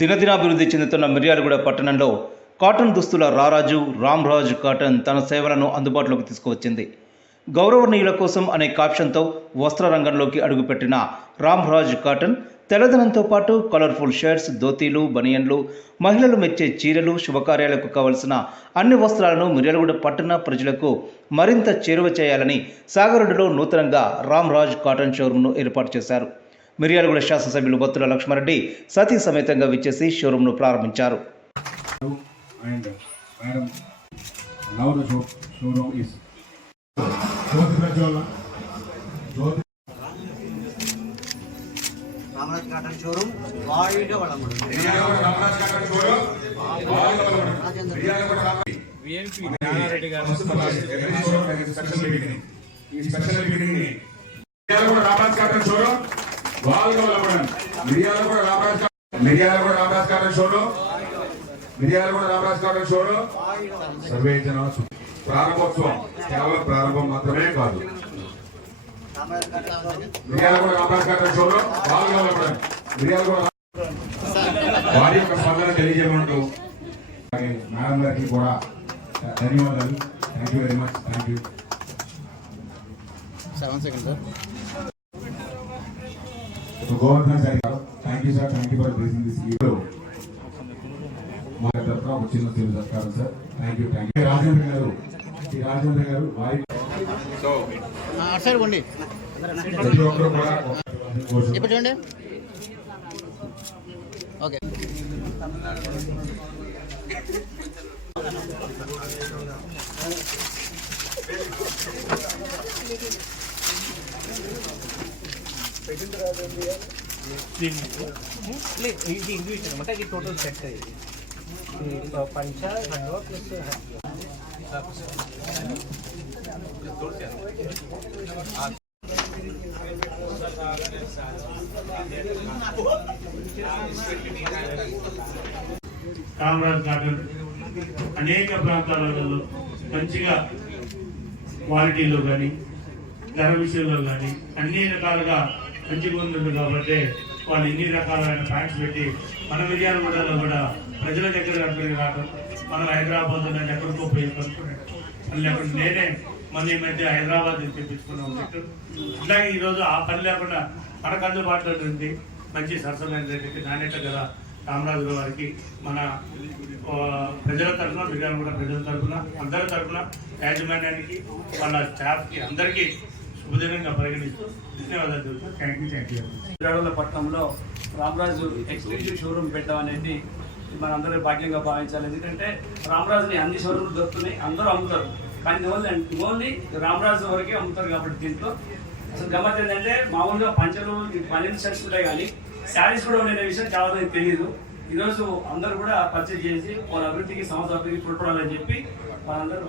దినదినాభివృద్ధి చెందుతున్న మిర్యాలగూడ పట్టణంలో కాటన్ దుస్తుల రారాజు రామ్రాజ్ కాటన్ తన సేవలను అందుబాటులోకి తీసుకువచ్చింది. గౌరవనీయుల కోసం అనే కాప్షన్తో వస్త్ర రంగంలోకి అడుగుపెట్టిన రామ్రాజ్ కాటన్ తెల్లదనంతో పాటు కలర్ఫుల్ షర్ట్స్, ధోతీలు, బనియన్లు, మహిళలు మెచ్చే చీరలు, శుభకార్యాలకు కావలసిన అన్ని వస్త్రాలను మిర్యాలగూడ పట్టణ ప్రజలకు మరింత చేరువ చేయాలని సాగరోడ్డులో నూతనంగా రామ్రాజ్ కాటన్ షోరూమ్ను ఏర్పాటు చేశారు. మిర్యాలగూడ శాసనసభ్యులు బత్తుల లక్ష్మారెడ్డి సతీ సమేతంగా విచ్చేసి షోరూమ్ను ప్రారంభించారు. సర్వే జన ప్రారంభోత్సవం కేవలం ప్రారంభం మాత్రమే కాదు. మిర్యాలగూడ రామరాజ్ కాటన్ షోలో పాల్గొనడం మిర్యాలగూడ వారి యొక్క స్పందన తెలియజేయమంటూ మేడం గారికి కూడా ధన్యవాదాలు. Thank you very much. Thank you. 7 seconds sir. So Governor sir, thank you sir, thank you for raising this issue. మా తరఫున ఒక చిన్న సేవ సత్కారం సార్. Thank you. రాజేంద్ర గారు వారి సో అటు సైడ్ కొండి ప్రతి ఒక్కరు కూడా ఇప్పుడు చూడండి. ఓకే ఇది ఇంగ్లీష్ అనమాట. ఇది టోటల్ సెట్ ఇది పంచ హండ్రో ప్లస్ రామరాజ్ కాటన్ అనేక ప్రాంతాలలో మంచిగా క్వాలిటీలో కానీ ధర విషయంలో కానీ అన్ని రకాలుగా మంచిగా ఉంటుంది. కాబట్టి వాళ్ళు ఎన్ని రకాలైన ప్యాంట్స్ పెట్టి మన మిర్యాలగూడలో కూడా ప్రజల దగ్గర అక్కడికి రావడం, మనం హైదరాబాద్ నుంచి ఎక్కడికో పోయి కొనుక్కున్నాడు. మళ్ళీ అక్కడ నేనే మన ఈ మధ్య హైదరాబాద్ తెప్పించుకున్నాం. అట్లాగే ఈరోజు ఆ పని లేకుండా మనకు అందుబాటులో ఉంది మంచి సరసమైన రేటుకి నాణ్యత గల రామరాజు వారికి మన ప్రజల తరఫున, మిర్యాలగూడ ప్రజల తరఫున, అందరి తరఫున యాజమాన్యానికి, వాళ్ళ స్టాఫ్కి అందరికీ శుభదినంగా పరిగణిస్తూ ధన్యవాదాలు తెలుపుతాను. Thank you. మిర్యాలగూడ పట్టణంలో రామరాజు ఎక్స్క్లూజివ్ షోరూమ్ పెట్టడం అనేది మనందరూ భాగ్యంగా భావించాలి. ఎందుకంటే రామరాజుని అన్ని షోరూమ్లు దొరుకుతున్నాయి, అందరూ అమ్ముతారు, కానీ ఓన్లీ రామరాజు వరకే అమ్ముతారు. కాబట్టి దీంట్లో అసలు గమ్మత్ ఏంటంటే మామూలుగా పంచలు, పన్నెండు షర్ట్స్ ఉంటాయి, కానీ శారీస్ కూడా ఉండే విషయం చాలా మందికి తెలియదు. ఈరోజు అందరూ కూడా పర్చేజ్ చేసి వాళ్ళ అభివృద్ధికి, సంస్థ అభివృద్ధికి తోడ్పడాలని చెప్పి వాళ్ళందరూ